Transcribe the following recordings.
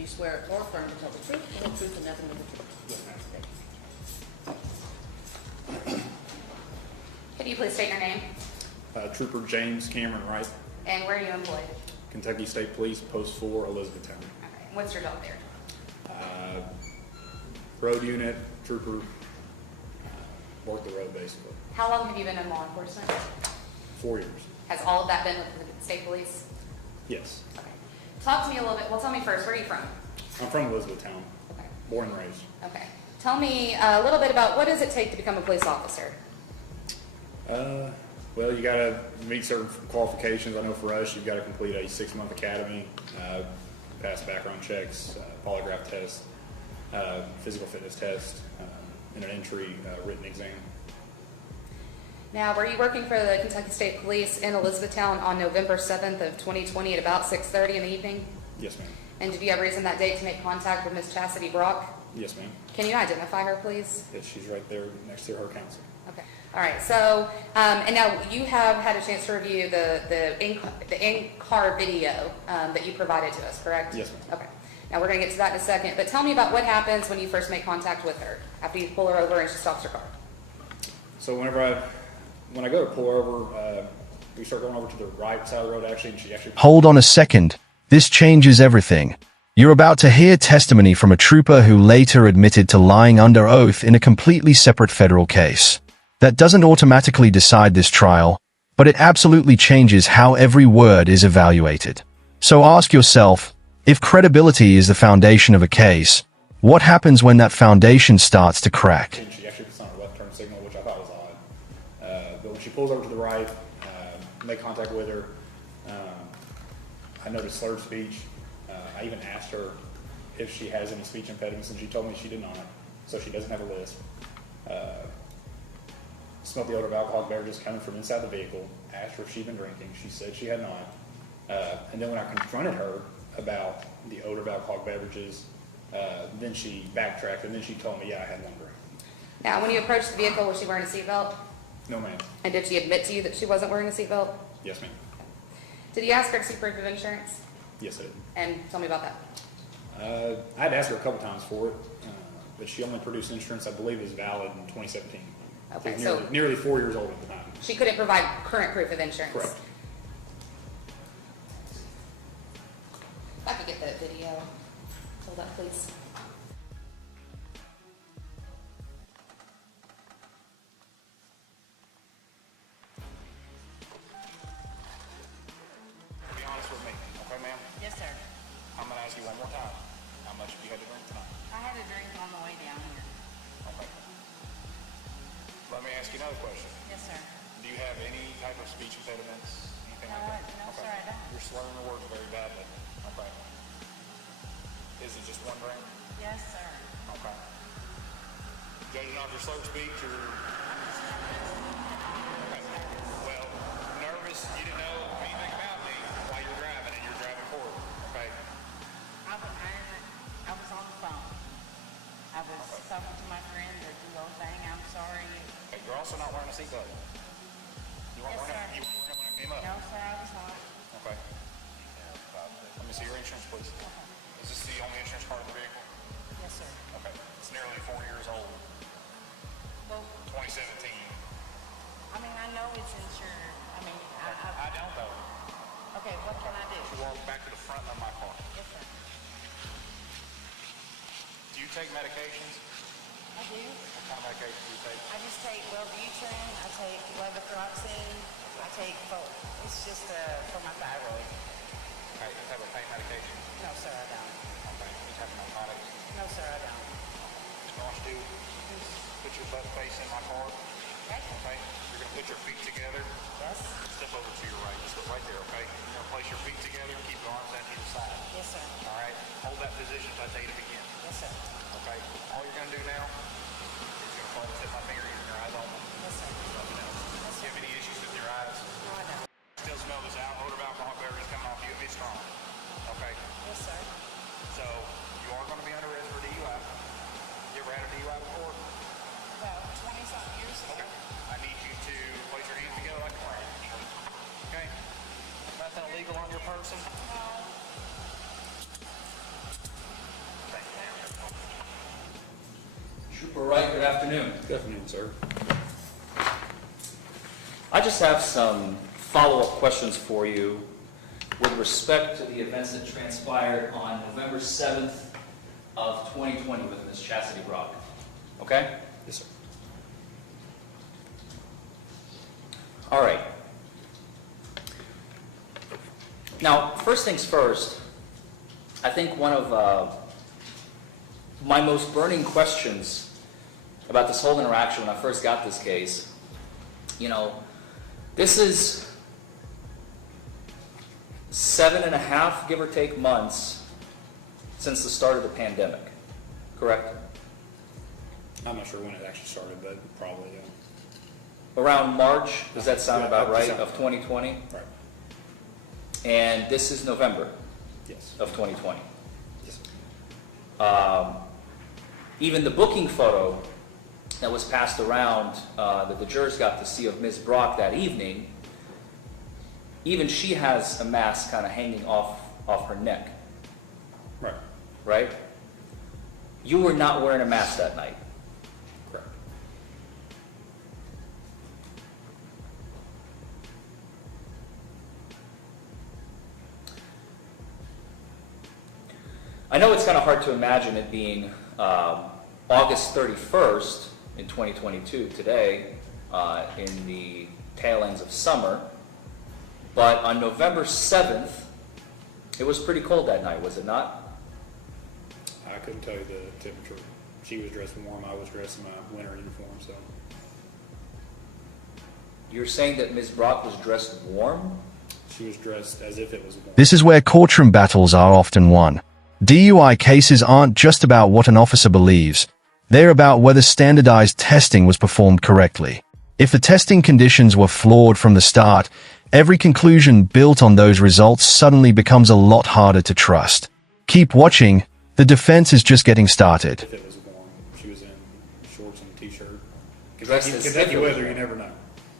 Do you swear or affirm to tell the truth, the whole truth, and nothing but the truth? Yes, ma'am. Could you please state your name Trooper James Cameron Wright, and where are you employed? Kentucky State Police, Post 4, Elizabethtown. Okay. What's your job there? Road unit, trooper, work the road basically. How long have you been in law enforcement? 4 years. Has all of that been with the state police? Yes. Okay. Talk to me a little bit. Well, tell me first, where are you from? I'm from Elizabethtown, Okay. born and raised. Okay. Tell me a little bit about what does it take to become a police officer? Well, you got to meet certain qualifications. I know for us, you've got to complete a 6-month academy, pass background checks, polygraph test, physical fitness test, and an entry written exam. Now, were you working for the Kentucky State Police in Elizabethtown on November 7th of 2020 at about 6:30 in the evening? Yes, ma'am. And did you have reason that day to make contact with Miss Chastity Brock? Yes, ma'am. Can you identify her, please? Yes, she's right there next to her counsel. Okay. All right. So, and now you have had a chance to review the in-car video that you provided to us, correct? Yes, ma'am. Okay. Now we're going to get to that in a second, but tell me about what happens when you first make contact with her after you pull her over and she stops her car. So when I go to pull over, we start going over to the right side of the road actually, and she actually... Hold on a second. This changes everything. You're about to hear testimony from a trooper who later admitted to lying under oath in a completely separate federal case. That doesn't automatically decide this trial, but it absolutely changes how every word is evaluated. So ask yourself, if credibility is the foundation of a case, what happens when that foundation starts to crack? And she actually puts on a left turn signal, which I thought was odd. But when she pulls over to the right, make contact with her, I noticed slurred speech. I even asked her if she has any speech impediments, and she told me she did not, so she doesn't have a lisp. Smelled the odor of alcoholic beverages coming from inside the vehicle. Asked her if she'd been drinking. She said she had not. And then when I confronted her about the odor of alcoholic beverages, then she backtracked, and then she told me, yeah, I had one drink. Now, when you approached the vehicle, was she wearing a seatbelt? No, ma'am. And did she admit to you that she wasn't wearing a seatbelt? Yes, ma'am. Did you ask her to see proof of insurance? Yes, I did. And tell me about that. I had asked her a couple times for it, but she only produced insurance I believe is valid in 2017. Okay, She was so nearly 4 years old at the time. she couldn't provide current proof of insurance? Correct. If I could get that video. Hold up, please. Be honest with me, okay, ma'am? Yes, sir. I'm gonna ask you one more time. How much have you had to drink tonight? I had a drink on the way down here. Okay. Let me ask you another question. Yes, sir. Do you have any type of speech impediments? Anything No, like that? no, Okay. sir, I don't. You're slurring the words very badly. Okay. Is it just one drink? Yes, sir. Okay. Judging off your slurred speech, you're... Okay. Well, nervous, you didn't know anything about me while you're driving, and you're driving forward. Okay. I was on the phone. I was talking to my friend or do the whole thing. I'm sorry. Okay. You're also not wearing a seatbelt. You weren't Yes, wearing it. sir. You weren't wearing it when it came up. No, sir, I was not. Okay. Let me see your insurance, please. Is this the only insurance card in the vehicle? Yes, sir. Okay. It's nearly 4 years old. Well, 2017. I mean, I know it's insured. I mean, I don't know. okay, what can I do? Walk back to the front of my car. Yes, sir. Do you take medications? I do. What kind of medications do you take? I just take Wellbutrin. I take levothyroxine. I take, it's just for my thyroid. Okay. You have a pain medication? No, sir, I don't. Okay. You have narcotics? No, sir, I don't. You want to do? Put your butt face in my car. Okay? Okay. You're gonna put your feet together. Yes? Step over to your right. Just look right there. Okay. You're gonna place your feet together. Keep your arms down to your side. Yes, sir. All right. Hold that position until I tell you to begin. Yes, sir. Okay. All you're gonna do now is you're gonna follow the tip of my finger using your eyes only. Yes, sir. Nothing else. Do you have any issues with your eyes? No, I don't. Still smell this odor of alcohol beverages coming off you. It's strong. Okay. Yes, sir. So you are going to be under arrest for DUI. You ever had a DUI before? About 20-something years ago. Okay. I need you to place your hands together like a man. Okay. Nothing illegal on your person. No. Trooper Wright, good afternoon. Good afternoon, sir. I just have some follow-up questions for you with respect to the events that transpired on November 7th of 2020 with Ms. Chastity Brock. Okay? Yes, sir. All right. Now, first things first, I think one of my most burning questions about this whole interaction when I first got this case, you know, this is 7.5, give or take, months since the start of the pandemic, correct? I'm not sure when it actually started, but probably, Around March, does that sound Yeah, about that right, sounds- of 2020? Right. And this is November Yes. of 2020. Yes, sir. Even the booking photo that was passed around that the jurors got to see of Ms. Brock that evening, even she has a mask kind of hanging off her neck, Right. right? You were not wearing a mask that night. Correct. I know it's kind of hard to imagine it being August 31st in 2022 today, in the tail ends of summer, but on November 7th, it was pretty cold that night, was it not? I couldn't tell you the temperature. She was dressed warm, I was dressed in my winter uniform, so. You're saying that Ms. Brock was dressed warm? She was dressed as if it was warm. This is where courtroom battles are often won. DUI cases aren't just about what an officer believes. They're about whether standardized testing was performed correctly. If the testing conditions were flawed from the start, every conclusion built on those results suddenly becomes a lot harder to trust. Keep watching. The defense is just getting started. If it was warm, she was in shorts and a t-shirt. Dressed as if Kentucky it was weather, you warm. never know.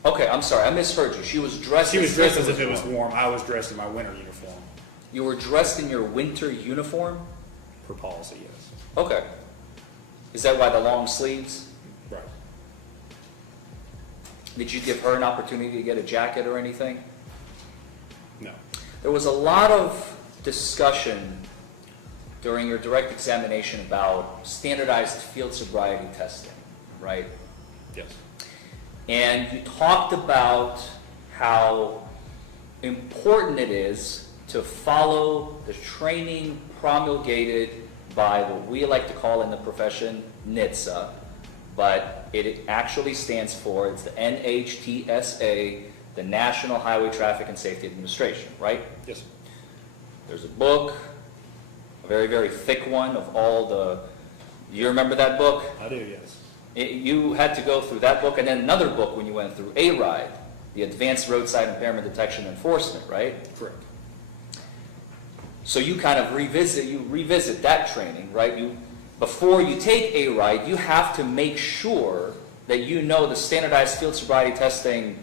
Okay, I'm sorry, I misheard you. She was dressed She was dressed as if it was warm. warm. I was dressed in my winter uniform. You were dressed in your winter uniform? For policy, yes. Okay. Is that why the long sleeves? Right. Did you give her an opportunity to get a jacket or anything? No. There was a lot of discussion during your direct examination about standardized field sobriety testing, right? Yes. And you talked about how important it is to follow the training promulgated by what we like to call in the profession NHTSA, but it actually stands for, it's the NHTSA, the National Highway Traffic and Safety Administration, right? Yes, sir. There's a book, a very, very thick one of all the, you remember that book? I do, yes. You had to go through that book and then another book when you went through A-RIDE, the Advanced Roadside Impairment Detection Enforcement, right? Correct. So you kind of revisit that training, right? Before you take A-RIDE, you have to make sure that you know the standardized field sobriety testing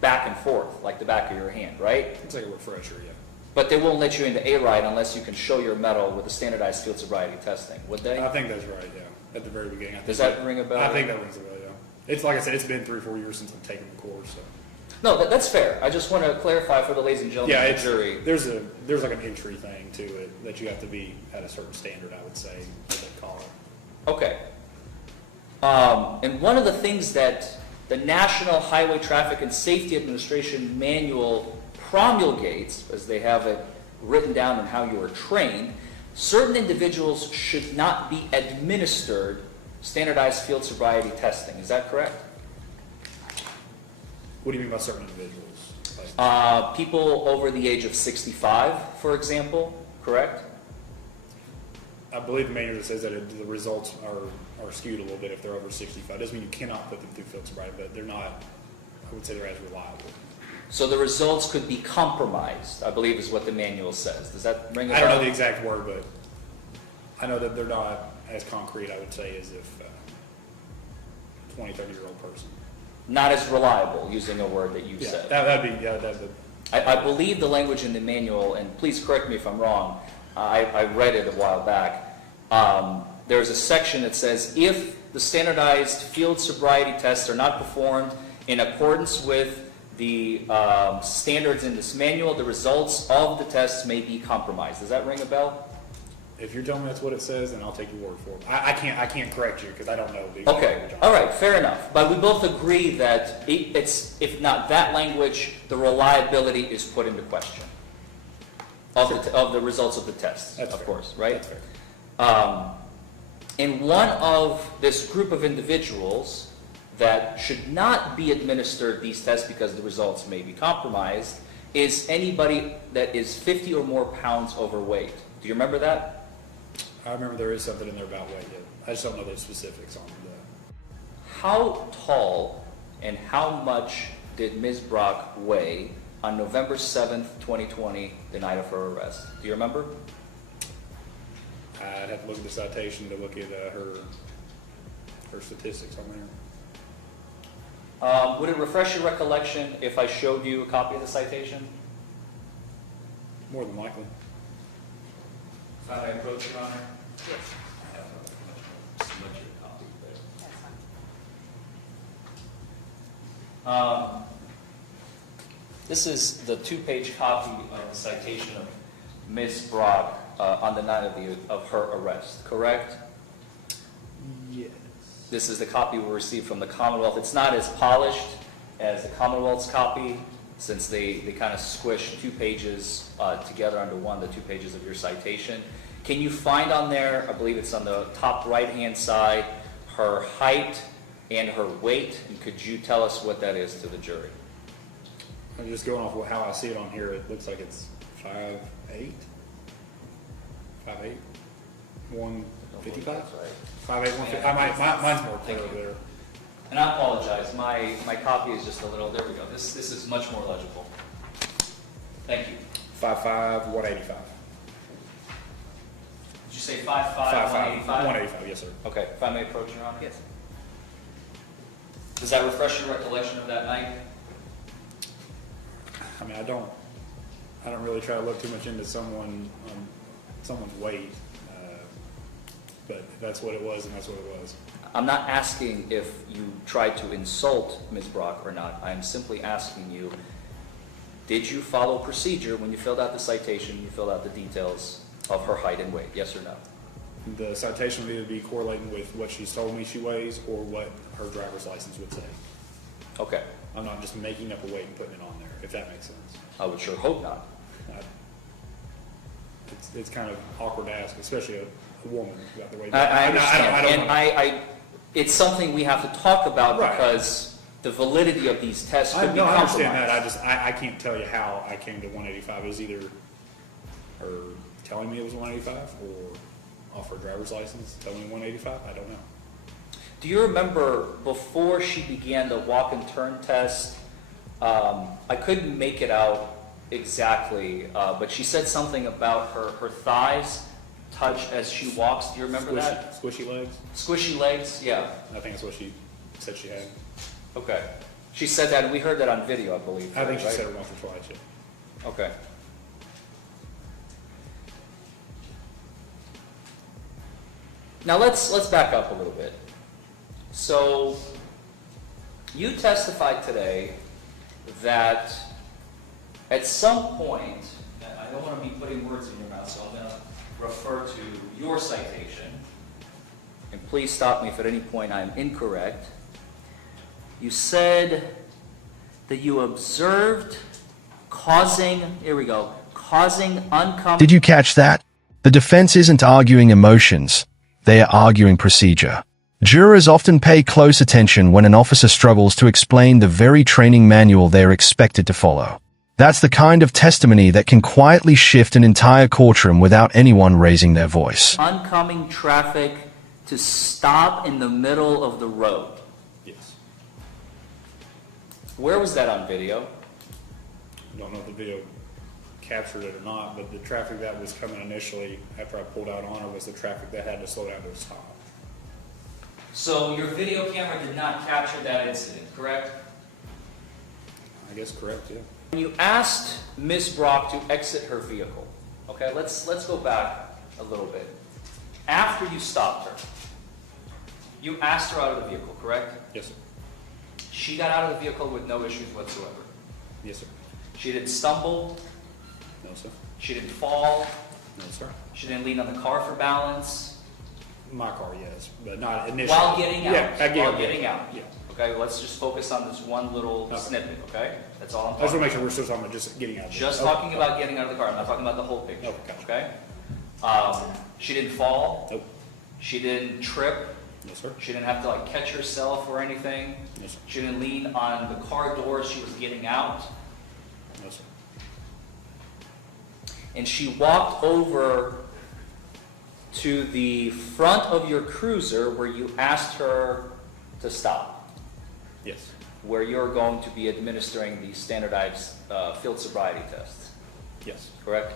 back and forth, like the back of your hand, right? It's like a refresher, yeah. But they won't let you into A-RIDE unless you can show your medal with the standardized field sobriety testing, would they? I think that's right, yeah. At the very beginning. Does that ring a bell? I think that rings a bell, yeah. It's like I said, it's been 3 or 4 years since I've taken the course, so. No, that's fair. I just want to clarify for the ladies and gentlemen Yeah, of the jury. there's like an entry thing to it that you have to be at a certain standard, I would say, what they call it. Okay. And one of the things that the National Highway Traffic and Safety Administration manual promulgates, as they have it written down on how you are trained, certain individuals should not be administered standardized field sobriety testing. Is that correct? What do you mean by certain individuals? Like, People over the age of 65, for example, correct? I believe the manual says that the results are skewed a little bit if they're over 65. Doesn't mean you cannot put them through field sobriety, but they're not, I would say they're as reliable. So the results could be compromised, I believe is what the manual says. Does that ring a bell? I don't know the exact word, but I know that they're not as concrete, I would say, as if 20, 30-year-old person. Not as reliable, using a word that you Yeah, said. that'd be, yeah, I believe the language in the manual, and please correct me if I'm wrong, I read it a while back, there's a section that says, if the standardized field sobriety tests are not performed in accordance with the standards in this manual, the results of the tests may be compromised. Does that ring a bell? If you're telling me that's what it says, then I'll take your word for it. I can't correct you because I don't know the exact Okay, language on it. all right, fair enough. But we both agree that it's, if not that language, the reliability is put into question of the results of the tests, That's of fair. course, right? That's fair. And one of this group of individuals that should not be administered these tests because the results may be compromised is anybody that is 50 or more pounds overweight. Do you remember that? I remember there is something in there about weight. Yeah. I just don't know the specifics on that. How tall and how much did Ms. Brock weigh on November 7th, 2020, the night of her arrest? Do you remember? I'd have to look at the citation to look at her statistics on there. Would it refresh your recollection if I showed you a copy of the citation? More than likely. If I may approach, Your Honor? Yes. I have a much larger copy there. That's fine. This is the two-page copy of the citation of Ms. Brock on the night of her arrest, correct? Yes. This is the copy we received from the Commonwealth. It's not as polished as the Commonwealth's copy, since they kind of squish 2 pages together under one, the 2 pages of your citation. Can you find on there, I believe it's on the top right-hand side, her height and her weight? And could you tell us what that is to the jury? I'm just going off how I see it on here. It looks like it's 5'8", 5'8", 155, 5'8", 150. Mine's more clear over there. And I apologize, my copy is just a little, there we go. This is much more legible. Thank you. 5'5", 185. Did you say 5'5", 5'5", 185? 185. Yes, sir. Okay, if I may approach, Your Honor? Yes. Does that refresh your recollection of that night? I mean, I don't really try to look too much into someone's weight, but if that's what it was, and that's what it was. I'm not asking if you tried to insult Ms. Brock or not. I'm simply asking you, did you follow procedure when you filled out the citation, you filled out the details of her height and weight, yes or no? The citation would either be correlating with what she's told me she weighs or what her driver's license would say. Okay, I'm not just making up a weight and putting it on there, if that makes sense. I would sure hope not. It's kind of awkward to ask, especially a woman about the weight. I understand, I don't and know. it's something we have to talk about Right. because the validity of these tests could be I compromised. understand that. I can't tell you how I came to 185. It was either her telling me it was 185 or off her driver's license telling me 185. I don't know. Do you remember before she began the walk and turn test? I couldn't make it out exactly, but she said something about her thighs touch as she walks. Do you remember that? Squishy legs? Squishy legs? Yeah. I think that's what she said she had. Okay. She said that, and we heard that on video, I believe. I think she right? said it once or twice, yeah. Okay. Now let's back up a little bit. So you testified today that at some point, and I don't want to be putting words in your mouth, so I'm going to refer to your citation, and please stop me if at any point I'm incorrect. You said that you observed causing uncomfortable... Did you catch that? The defense isn't arguing emotions. They are arguing procedure. Jurors often pay close attention when an officer struggles to explain the very training manual they are expected to follow. That's the kind of testimony that can quietly shift an entire courtroom without anyone raising their voice. Oncoming traffic to stop in the middle of the road. Yes. Where was that on video? I don't know if the video captured it or not, but the traffic that was coming initially after I pulled out on her was the traffic that had to slow down to a stop. So your video camera did not capture that incident, correct? I guess correct, yeah. When you asked Ms. Brock to exit her vehicle, okay, let's go back a little bit. After you stopped her, you asked her out of the vehicle, correct? Yes, sir. She got out of the vehicle with no issues whatsoever. Yes, sir. She didn't stumble, No, sir. she didn't fall, No, sir. she didn't lean on the car for balance. My car, yes, but not initially. While getting out. Yeah, While getting out. Yeah. Okay, let's just focus on this one little Okay. snippet, okay? That's all I'm I just want to talking make sure about. we're still talking about just getting out. of Just there. talking about getting out of the car, I'm not talking about the whole picture, Okay, gotcha. okay? She didn't fall, Nope. she didn't trip, No, sir. she didn't have to like catch herself or anything. No, sir. She didn't lean on the car door as she was getting out. No, sir. And she walked over to the front of your cruiser where you asked her to stop, Yes. where you're going to be administering the standardized field sobriety tests, Yes. correct?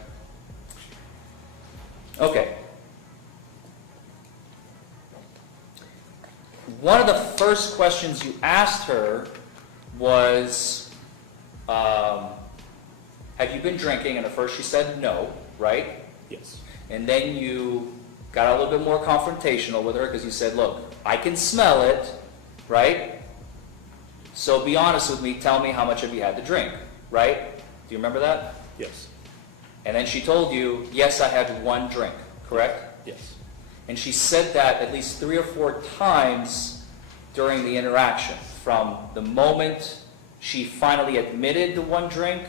Okay. One of the first questions you asked her was, have you been drinking? And at first she said no, right? Yes. And then you got a little bit more confrontational with her because you said, look, I can smell it, right? So be honest with me, tell me how much have you had to drink, right? Do you remember that? Yes. And then she told you, yes, I had one drink, correct? Yes. And she said that at least 3 or 4 times during the interaction. From the moment she finally admitted to one drink,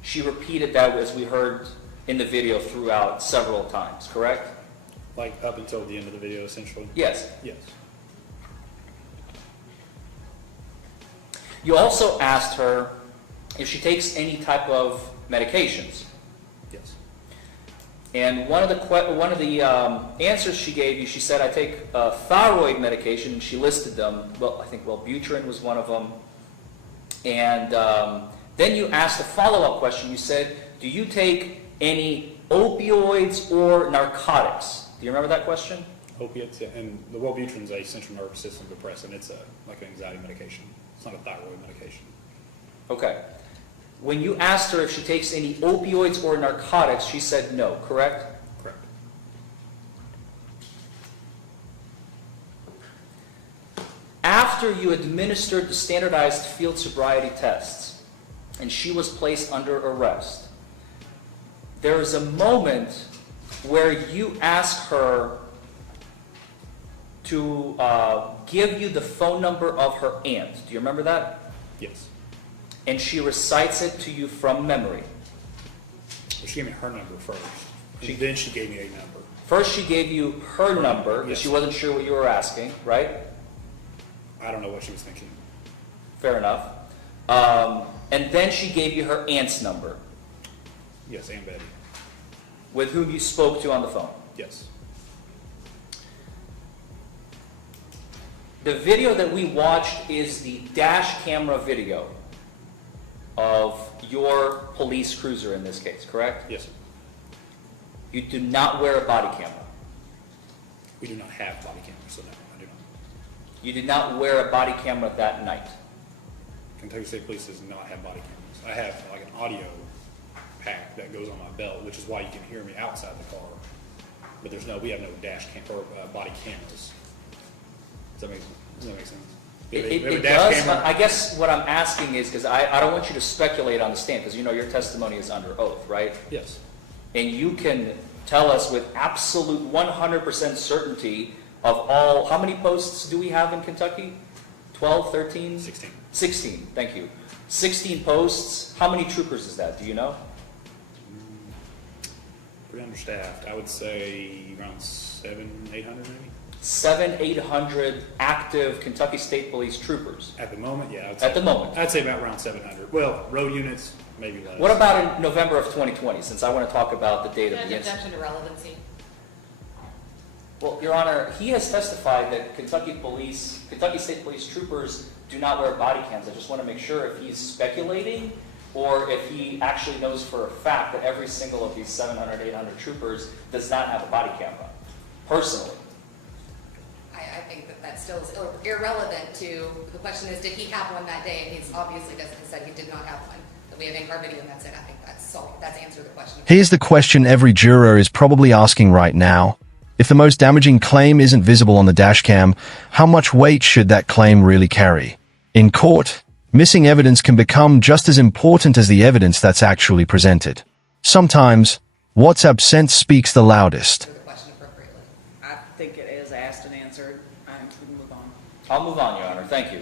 she repeated that as we heard in the video throughout several times, correct? Like up until the end of the video, essentially. Yes. Yes. You also asked her if she takes any type of medications. Yes. And one of the answers she gave you, she said, I take thyroid medication, and she listed them. Well, I think Wellbutrin was one of them. And then you asked a follow-up question. You said, do you take any opioids or narcotics? Do you remember that question? Opiates, and the Wellbutrin's a central nervous system depressant. It's like an anxiety medication. It's not a thyroid medication. Okay. When you asked her if she takes any opioids or narcotics, she said no, correct? Correct. After you administered the standardized field sobriety tests and she was placed under arrest, there is a moment where you ask her to give you the phone number of her aunt. Do you remember that? Yes. And she recites it to you from memory. Well, she gave me her number first. And then she gave me a number. First, she gave you her number because Yes. she wasn't sure what you were asking, right? I don't know what she was thinking. Fair enough. And then she gave you her aunt's number, Yes, and Betty. with whom you spoke to on the phone. Yes. The video that we watched is the dash camera video of your police cruiser in this case, correct? Yes. You do not wear a body camera. We do not have body cameras, so no, I do not. You did not wear a body camera that night. Kentucky State Police does not have body cameras. I have like an audio pack that goes on my belt, which is why you can hear me outside the car. But we have no dash cam or body cameras. Does that make sense? We have It a dash does. camera. I guess what I'm asking is, because I don't want you to speculate on the stand, because you know your testimony is under oath, right? Yes. And you can tell us with absolute 100% certainty of all, how many posts do we have in Kentucky? 12, 13? 16. 16, thank you. 16 posts. How many troopers is that? Do you know? Pretty understaffed. I would say around 700, 800 maybe. 700, 800 active Kentucky State Police troopers. At the moment, yeah. At the moment. I'd say about around 700. Well, road units, maybe less. What about in November of 2020, since I want to talk about the date of the Judge, incident? objection to relevancy. Well, Your Honor, he has testified that Kentucky State Police troopers do not wear body cams. I just want to make sure if he's speculating or if he actually knows for a fact that every single of these 700, 800 troopers does not have a body camera, personally. I think that still is irrelevant to, the question is, did he have one that day? And he's obviously doesn't, he said he did not have one. But we have in-car video and that's it. I think that's answered the question. Here's the question every juror is probably asking right now. If the most damaging claim isn't visible on the dashcam, how much weight should that claim really carry? In court, missing evidence can become just as important as the evidence that's actually presented. Sometimes, what's absent speaks the loudest. The question appropriately. I think it is asked and answered. I think we can move on. I'll move on, Your Honor. Thank you.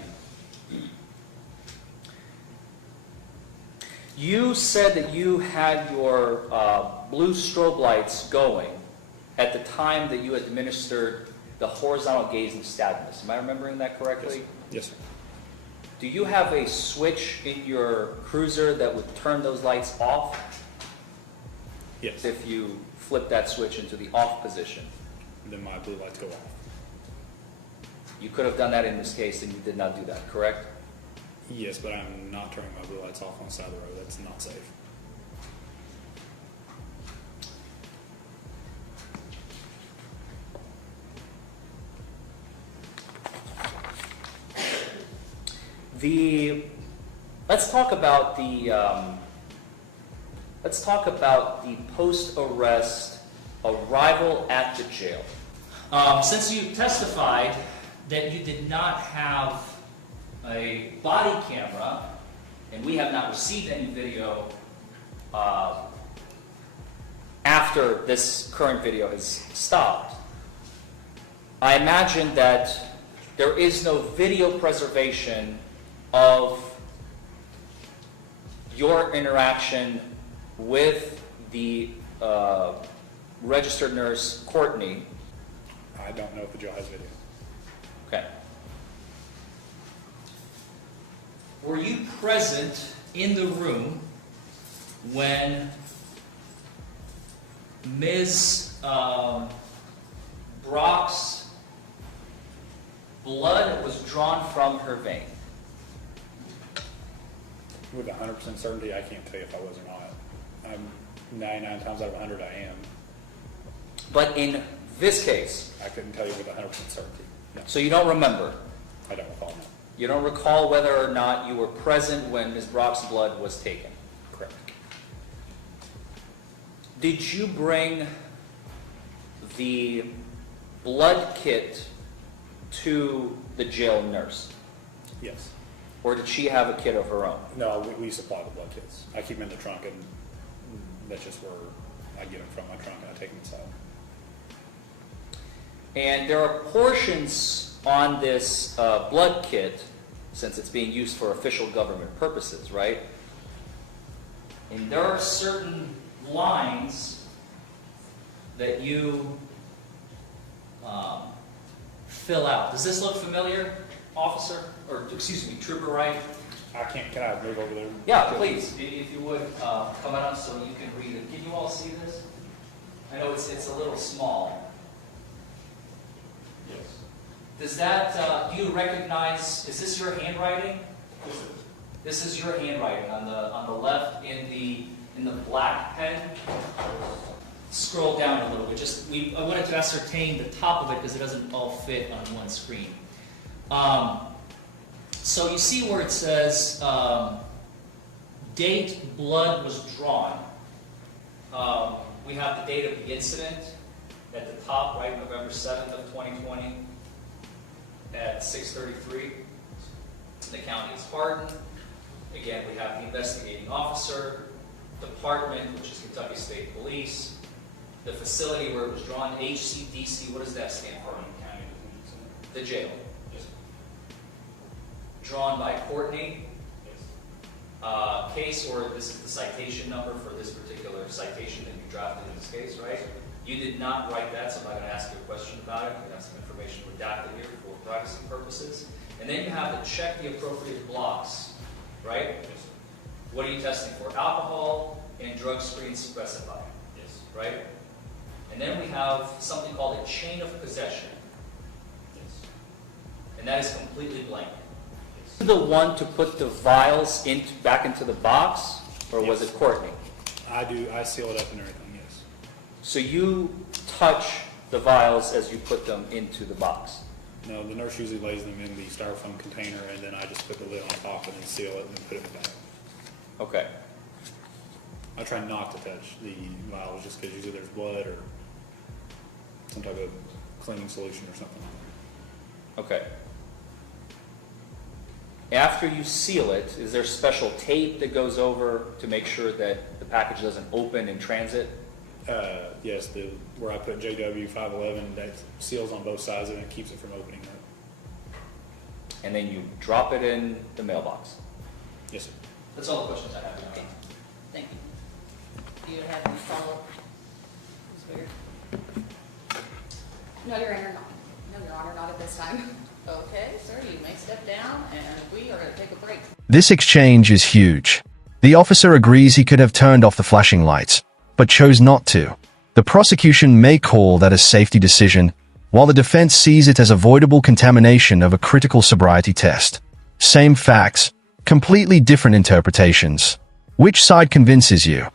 You said that you had your blue strobe lights going at the time that you administered the horizontal gaze nystagmus. Am I remembering that correctly? Yes, sir. Do you have a switch in your cruiser that would turn those lights off Yes. if you flip that switch into the off position? Then my blue lights go off. You could have done that in this case, and you did not do that, correct? Yes, but I'm not turning my blue lights off on the side of the road. That's not safe. Let's talk about the post-arrest arrival at the jail. Since you testified that you did not have a body camera, and we have not received any video after this current video has stopped, I imagine that there is no video preservation of your interaction with the registered nurse, Courtney. I don't know if the jail has video. Okay. Were you present in the room when Ms. Brock's blood was drawn from her vein? With 100% certainty, I can't tell you if I was or not. I'm 99 times out of 100 I am. But in this case, I couldn't tell you with 100% certainty. No, so you don't remember? I don't recall. No. You don't recall whether or not you were present when Ms. Brock's blood was taken? Correct. Did you bring the blood kit to the jail nurse? Yes. Or did she have a kit of her own? No, we supply the blood kits. I keep them in the trunk, and that's just where I get them from my trunk, and I take them inside. And there are portions on this blood kit, since it's being used for official government purposes, right? And there are certain lines that you fill out. Does this look familiar, officer? Or, excuse me, trooper, right? Can I move over there? Yeah, please, if you would, come out so you can read it. Can you all see this? I know it's a little small. Yes. Does that, do you recognize, is this your handwriting? This is your handwriting on the left in the black pen. Scroll down a little bit. I wanted to ascertain the top of it because it doesn't all fit on one screen. So you see where it says date blood was drawn. We have the date of the incident at the top, right, November 7th of 2020 at 6:33. The county is Hardin. Again, we have the investigating officer, department, which is Kentucky State Police, the facility where it was drawn, HCDC, what does that stand for? The jail. Drawn by Courtney. Case, or this is the citation number for this particular citation that you drafted in this case, right? You did not write that, so I'm not going to ask you a question about it. We have some information redacted here for privacy purposes. And then you have to check the appropriate blocks, right? What are you testing for? Alcohol and drug screens specified. Yes. Right? And then we have something called a chain of possession. Yes. And that is completely blank. Yes. The one to put the vials back into the box, or was it Courtney? I do. I seal it up and everything, yes. So you touch the vials as you put them into the box? No, the nurse usually lays them in the styrofoam container, and then I just put the lid on top and then seal it and then put it in the bag. Okay. I try not to touch the vials just because usually there's blood or... some type of cleaning solution or something. Okay. After you seal it, is there special tape that goes over to make sure that the package doesn't open in transit? Yes, where I put JW 511, that seals on both sides and it keeps it from opening up. And then you drop it in the mailbox? Yes, sir. That's all the questions I have. Okay, thank you. Do you have any follow-up? It's weird. No, Your Honor, not. No, Your Honor, not at this time. Okay, sir, you may step down, and we are gonna take a break. This exchange is huge. The officer agrees he could have turned off the flashing lights, but chose not to. The prosecution may call that a safety decision, while the defense sees it as avoidable contamination of a critical sobriety test. Same facts, completely different interpretations. Which side convinces you?